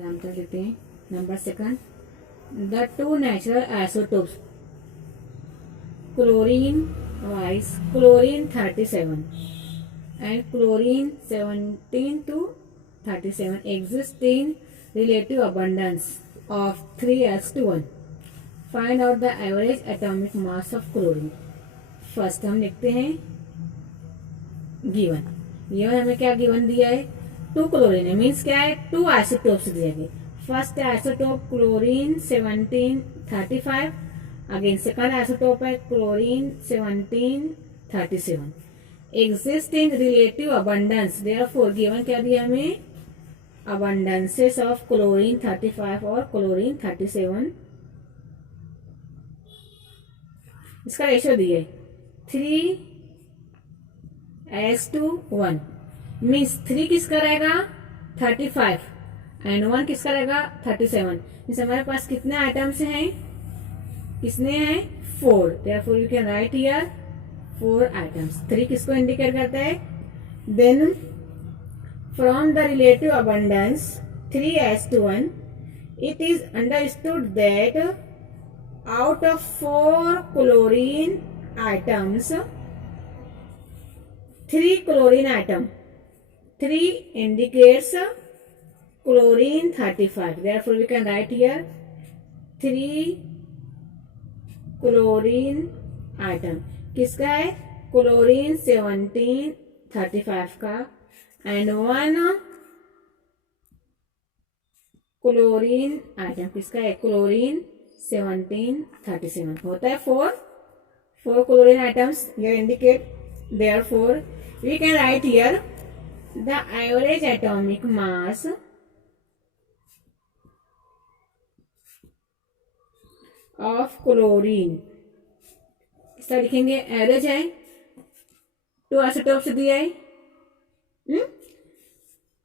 Example देते हैं। Number second, the two natural isotopes chlorine wise chlorine 37 and chlorine 17 to 37 exist in relative abundance of 3s to 1. Find out the average atomic mass of chlorine. First हम लिखते हैं given. हमें क्या given दिया है? Two chlorine है, means क्या है? टू आइसोटोप्स दिए गए। First isotope chlorine 1735, again second isotope है chlorine 1737। Exist in relative abundance, therefore given क्या दिया हमें? अबंडेंसेस ऑफ क्लोरीन 35 और क्लोरीन 37। इसका रेशियो दिए 3:1, मीन्स 3 किसका रहेगा? 35 एंड 1 किसका रहेगा? 37। मीन्स हमारे पास कितने आइटम्स हैं? कितने हैं? 4। Therefore you can write here 4 items. 3 किसको इंडिकेट करता है? Then from the relative abundance 3:1, it is understood that out of 4 chlorine atoms, 3 chlorine atom, 3 indicates chlorine 35. Therefore we can write here 3 chlorine atom. किसका है? chlorine 1735 का, and 1 chlorine atom किसका है? chlorine 1737 होता है। 4 chlorine atoms here indicate, therefore we can write here the average atomic mass of chlorine। इसका लिखेंगे average है, 2 आइसोटोप से दिया है,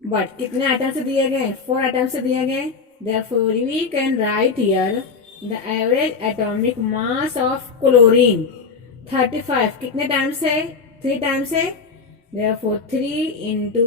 बट कितने आइटम से दिए गए? 4 आइटम से दिए गए। Therefore, we can write here the average atomic mass of chlorine 35 कितने टाइम्स है? 3 टाइम्स है। Therefore 3 into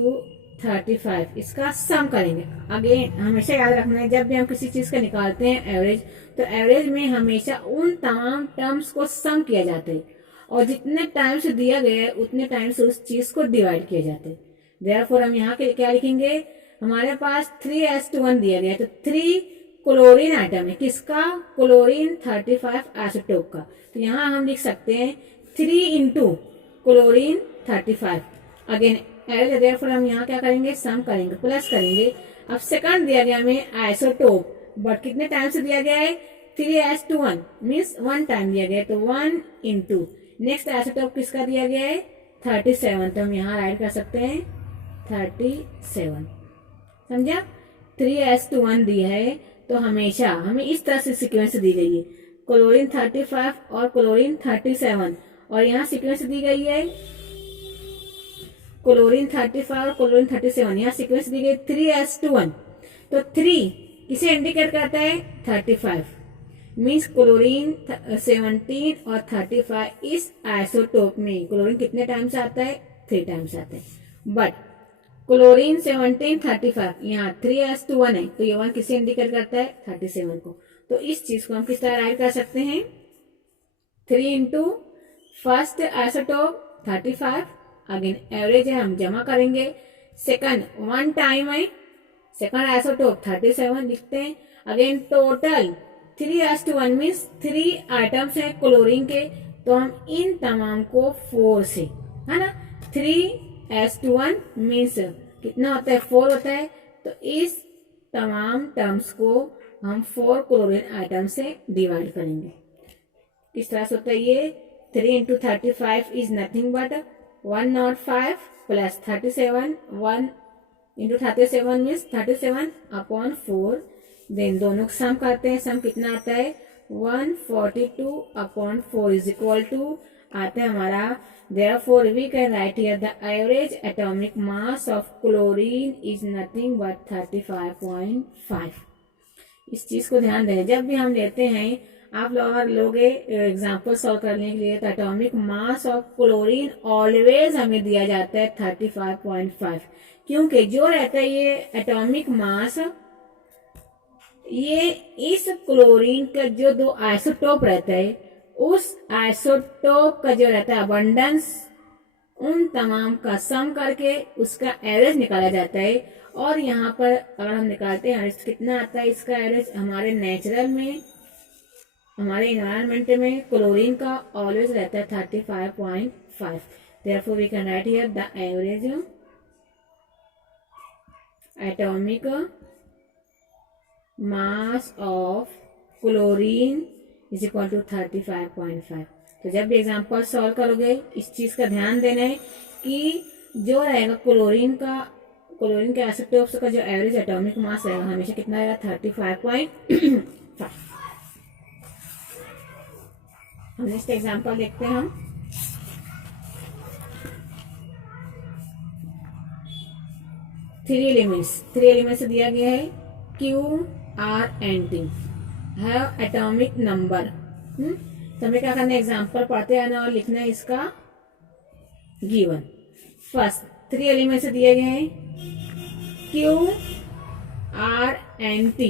35 इसका सम करेंगे। अगेन हमेशा याद रखना है, जब भी हम किसी चीज का निकालते हैं एवरेज, तो एवरेज में हमेशा उन तमाम टर्म्स को सम किया जाता है और जितने टाइम्स दिया गया है उतने टाइम्स उस चीज को डिवाइड किया जाता है। Therefore हम यहाँ के क्या लिखेंगे? हमारे पास 3:1 दिया गया है, तो 3 क्लोरीन आइटम है। किसका? क्लोरीन 35 आइसोटोप का। तो यहाँ हम लिख सकते हैं 3 into chlorine 35। Again average, therefore हम यहाँ क्या करेंगे? सम करेंगे, प्लस करेंगे। अब सेकंड दिया गया हमें आइसोटोप, बट कितने टाइम से दिया गया है? 3:1, मीन्स 1 टाइम दिया गया है, तो 1 इंटू नेक्स्ट आइसोटोप किसका दिया गया है? 37। तो हम यहाँ राइट कर सकते हैं 37। समझा? 3:1 दिया है, तो हमेशा हमें इस तरह से सीक्वेंस दी गई है, क्लोरीन 35 और क्लोरीन 37, और यहाँ सीक्वेंस दी गई है क्लोरीन 35 और क्लोरीन 37। यहाँ सीक्वेंस दी गई 3:1। तो 3 किसे इंडिकेट करता है? 35, मीन्स क्लोरीन 17 और 35 इस आइसोटोप में क्लोरीन कितने टाइम्स आता है? 3 टाइम्स आता है। बट क्लोरीन 1735 यहाँ 3:1 है, तो ये 1 किसे इंडिकेट करता है? 37 को। तो इस चीज को हम किस तरह राइट कर सकते हैं? 3 into first isotope 35, again average है, हम जमा करेंगे। सेकंड 1 टाइम है, सेकंड आइसोटोप 37 लिखते हैं। अगेन टोटल 3:1 मीन्स 3 आइटम्स है क्लोरीन के, तो हम इन तमाम को 4 से, है ना, 3:1 मीन्स कितना होता है? 4 होता है। तो इस तमाम टर्म्स को हम 4 क्लोरीन आइटम से डिवाइड करेंगे। किस तरह से होता है ये? 3 into 35 is nothing but 105 plus 37, 1 into 37 means 37/4। Then दोनों को सम करते हैं, सम कितना आता है? 142/4 इज इक्वल टू आता है हमारा, therefore we can write here the average atomic mass of chlorine is nothing but 35.5। इस चीज को ध्यान दें, जब भी हम लेते हैं, आप लोग एग्जाम्पल सॉल्व करने के लिए, तो atomic mass of chlorine always हमें दिया जाता है 35.5, क्योंकि जो रहता है ये एटॉमिक मास ये इस क्लोरीन का जो दो आइसोटोप रहता है, उस आइसोटोप का जो रहता है अबंडेंस, उन तमाम का सम करके उसका एवरेज निकाला जाता है। और यहाँ पर अगर हम निकालते हैं कितना आता है इसका एवरेज, हमारे नेचुरल में, हमारे इन्वायरमेंट में क्लोरीन का ऑलवेज रहता है 35.5। Therefore we can write here the average atomic mass of chlorine is equal to 35.5। तो जब भी एग्जाम्पल सॉल्व करोगे इस चीज का ध्यान देना है कि जो रहेगा क्लोरीन के आइसोटोप्स का जो एवरेज एटॉमिक मास रहेगा हमेशा कितना रहेगा 35.5। हम नेक्स्ट एग्जाम्पल देखते हैं हम। थ्री एलिमेंट्स दिया गया है Q, R and T have atomic number. तो हमें क्या करना है, एग्जाम्पल पढ़ते आना और लिखना है इसका गिवन। फर्स्ट थ्री एलिमेंट्स दिए गए हैं Q, R and T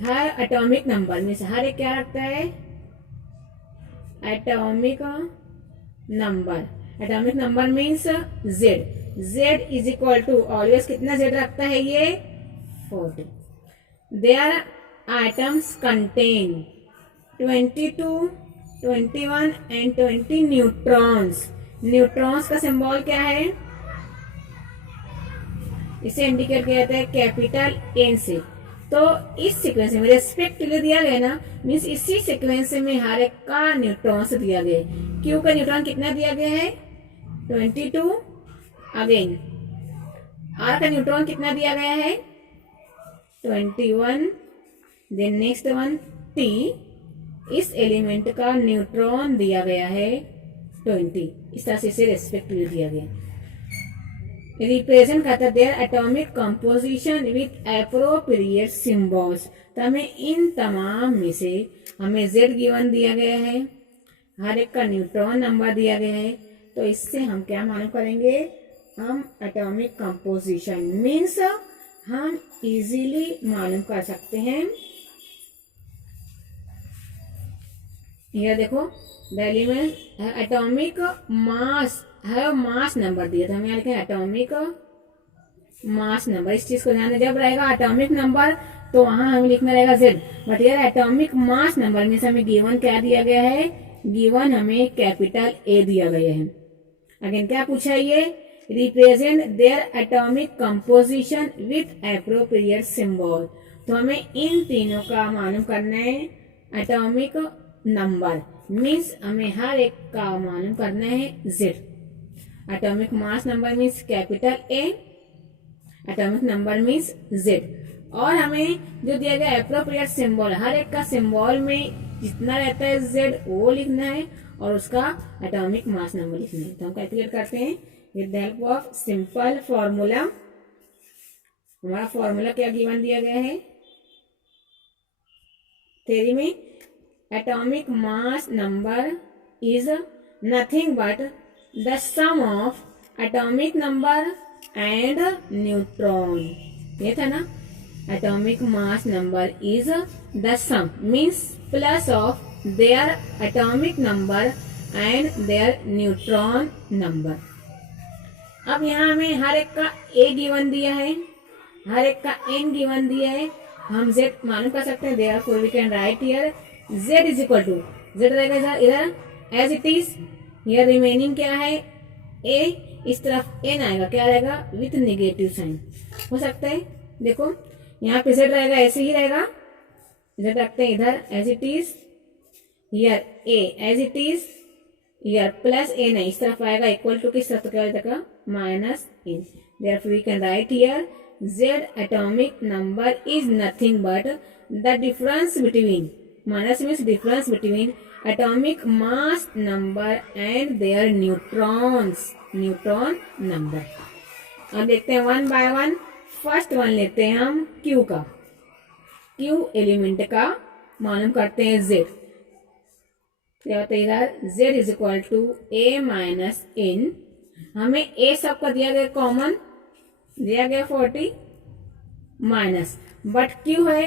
have atomic number. Means हर एक क्या रखता है, atomic number. Atomic number means Z is equal to always कितना Z रखता है ये 40। Their atoms contain 22, 21 and 20 neutrons. Neutrons का सिंबल क्या है, इसे इंडिकेट किया जाता है कैपिटल N से। तो इस सीक्वेंस में रेस्पेक्टिवली दिया गया ना, मीन्स इसी सीक्वेंस में हर एक का न्यूट्रॉन्स दिया गया है। क्यू का न्यूट्रॉन कितना दिया गया है 22। अगेन आर का न्यूट्रॉन कितना दिया गया है 21। देन नेक्स्ट वन टी, इस एलिमेंट का न्यूट्रॉन दिया गया है 20। इस तरह से इसे रेस्पेक्टिवली दिया गया। रिप्रेजेंट करता है their atomic composition with appropriate symbols. तो हमें इन तमाम में से हमें Z गिवन दिया गया है, हर एक का न्यूट्रॉन नंबर दिया गया है। तो इससे हम क्या मालूम करेंगे, हम एटॉमिक कंपोजिशन मीन्स हम इजीली मालूम कर सकते हैं। ये देखो द एलिमेंट एटॉमिक मास है, मास नंबर दिया था हम यहाँ लिखे एटॉमिक मास नंबर। इस चीज को ध्यान में, जब रहेगा एटॉमिक नंबर तो वहां हमें लिखना रहेगा Z, बट यार एटॉमिक मास नंबर में से हमें गिवन क्या दिया गया है, गिवन हमें कैपिटल A दिया गया है। अगेन क्या पूछा है ये, represent their atomic composition with appropriate symbol. तो हमें इन तीनों का मालूम करना है एटॉमिक नंबर, मीन्स हमें हर एक का मालूम करना है Z। Atomic mass number means capital A, atomic number means Z। और हमें जो दिया गया एप्रोप्रिएट सिंबल, हर एक का सिंबल में जितना रहता है Z वो लिखना है और उसका एटॉमिक मास नंबर लिखना है। तो हम कैलकुलेट करते हैं with the help of simple formula. हमारा फॉर्मूला क्या गिवन दिया गया है थ्योरी में, atomic mass number is nothing but the sum of atomic number and neutron. ये था ना, atomic mass number is the sum means plus of their atomic number and their neutron number। अब यहाँ हमें हर एक का A गिवन दिया है, हर एक का N गिवन दिया है, हम Z मालूम कर सकते हैं। therefore we can write here Z is equal to, Z रहेगा इधर as it is, here remaining क्या है A, इस तरफ N आएगा, क्या रहेगा विथ नेगेटिव साइन। हो सकता है देखो यहाँ पे Z रहेगा ऐसे ही रहेगा, Z रखते हैं इधर as it is, here A as it is, here plus A नहीं, इस तरफ आएगा इक्वल टू किस तरफ, तो क्या हो जाएगा minus N। therefore we can write here Z atomic number is nothing but the difference between, minus means difference between atomic mass number and their neutrons, neutron number। अब देखते हैं one by one. First one लेते हैं हम Q का, Q element का मालूम करते हैं Z। क्या होता है इधर Z is equal to A minus N। हमें A सबका दिया गया कॉमन, दिया गया 40 माइनस, बट Q है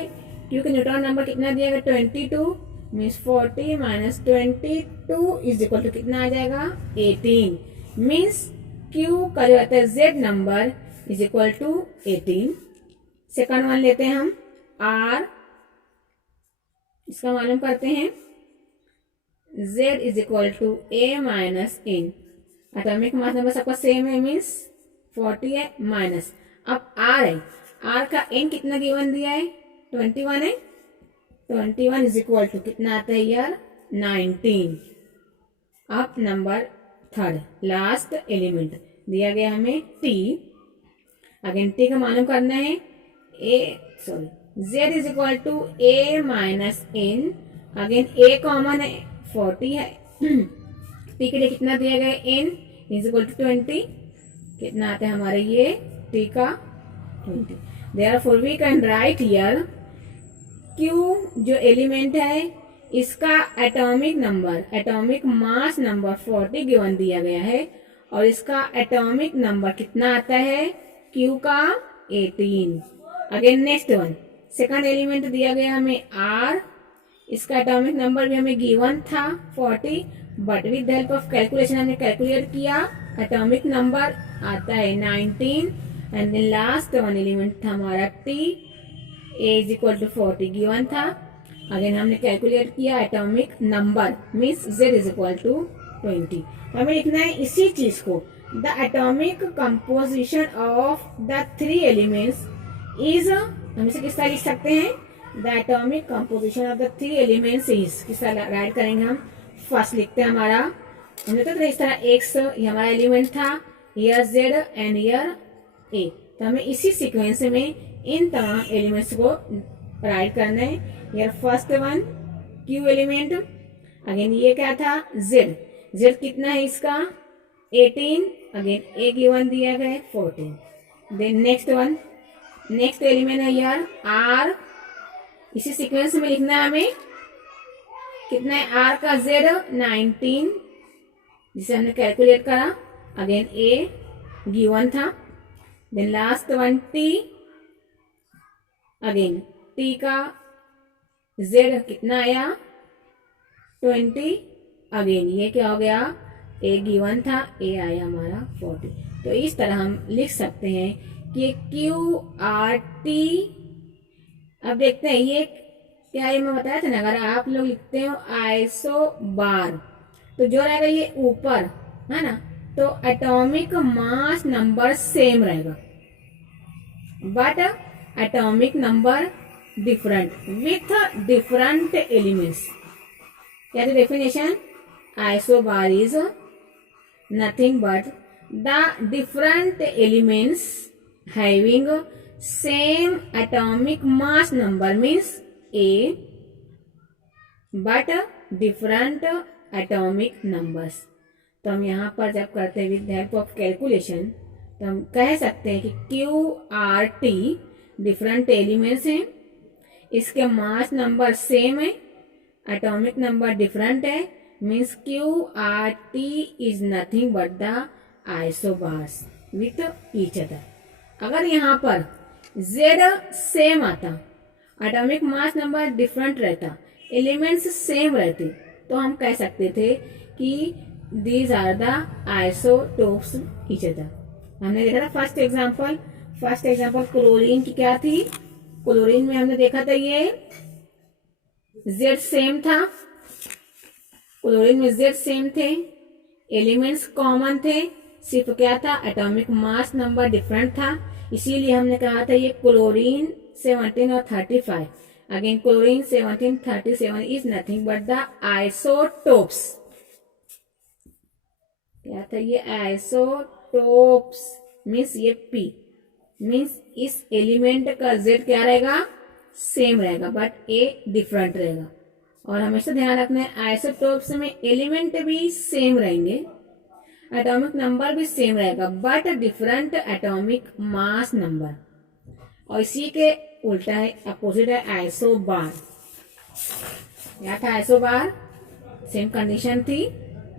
क्योंकि न्यूट्रॉन नंबर कितना दिया गया 22 means 40 minus 22 is equal to कितना आ जाएगा 18 मीन्स क्यू का जो आता है Z number is equal to 18। Second one लेते हैं हम आर, इसका मालूम करते हैं Z is equal to A minus N. Atomic mass number सबका सेम है मीन्स 40 है माइनस अब R है, R का n कितना गिवन दिया है 21 है, 21 इज इक्वल टू कितना आता है यार 19। अब नंबर थर्ड लास्ट एलिमेंट दिया गया हमें T, अगेन T का मालूम करना है Z is equal to a minus N, again a common है 40 है T के लिए कितना दिया गया n इज इक्वल टू 20, कितना आता है हमारे ये T का 20। Therefore we can write here Q जो एलिमेंट है इसका atomic number atomic mass number 40 given दिया गया है और इसका एटॉमिक नंबर कितना आता है Q का 18। Again next one second element दिया गया हमें R, इसका एटॉमिक नंबर भी हमें गिवन था 40 but with the help of calculation हमने कैलकुलेट किया एटॉमिक नंबर आता है 19 and then last one element था हमारा T, A is equal to 40 given था, अगेन हमने कैलकुलेट किया atomic number means Z is equal to 20। हमें लिखना है इसी चीज को the atomic composition of the three elements is, हम इसे किस तरह लिख सकते हैं the atomic composition of the three elements is, किस तरह राइट करेंगे हम फर्स्ट लिखते हैं हमारा हमने तो इस तरह x ये हमारा एलिमेंट था here Z and here A, तो हमें इसी सीक्वेंस में इन तमाम एलिमेंट्स को राइट करना है। Here first one Q element, again ये क्या था Z कितना है इसका 18, अगेन A गिवन दिया गया है 14। Then next one next element है यार R, इसी सीक्वेंस में लिखना है हमें कितना है R का Z 19 जिसे हमने कैलकुलेट करा, अगेन A गिवन था, then last one T, again T का Z कितना आया 20, अगेन ये क्या हो गया A गिवन था A आया हमारा 40। तो इस तरह हम लिख सकते हैं कि QRT। अब देखते हैं ये क्या है, मैं बताया था ना अगर आप लोग लिखते हो आइसो बार तो जो रहेगा ये ऊपर है ना, तो एटॉमिक मास नंबर सेम रहेगा but atomic number different with different elements. क्या है definition, iso bar is nothing but the different elements having same atomic mass number means A but different atomic numbers। तो हम यहाँ पर जब करते हैं विद हेल्प ऑफ कैलकुलेशन तो हम कह सकते हैं कि QRT डिफरेंट एलिमेंट्स हैं, इसके मास नंबर सेम है, एटॉमिक नंबर डिफरेंट है means QRT is nothing but the isobars with each other. अगर यहाँ पर Z सेम आता, एटॉमिक मास नंबर डिफरेंट रहता, एलिमेंट्स सेम रहते तो हम कह सकते थे कि these are the isotopes each other. हमने देखा था फर्स्ट एग्जांपल क्लोरीन की क्या थी, क्लोरीन में हमने देखा था ये Z सेम था, क्लोरीन में Z सेम थे, एलिमेंट्स कॉमन थे, सिर्फ क्या था एटॉमिक मास नंबर डिफरेंट था, इसीलिए हमने कहा था ये क्लोरीन 17 और 35, again chlorine 17 37 is nothing but the isotopes. क्या था ये आइसोटोप्स मीन्स ये P मीन्स इस एलिमेंट का Z क्या रहेगा सेम रहेगा बट A डिफरेंट रहेगा। और हमेशा ध्यान रखना है आइसोटोप्स में एलिमेंट भी सेम रहेंगे, एटॉमिक नंबर भी सेम रहेगा but different atomic mass number. और इसी के उल्टा है अपोजिट है आइसोबार। क्या था आइसोबार, सेम कंडीशन थी,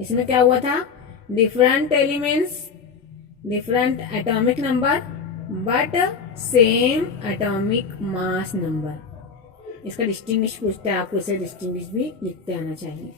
इसमें क्या हुआ था different elements different atomic number but same atomic mass number. इसका डिस्टिंग्विश पूछता है, आपको इसे डिस्टिंग्विश भी लिखते आना चाहिए।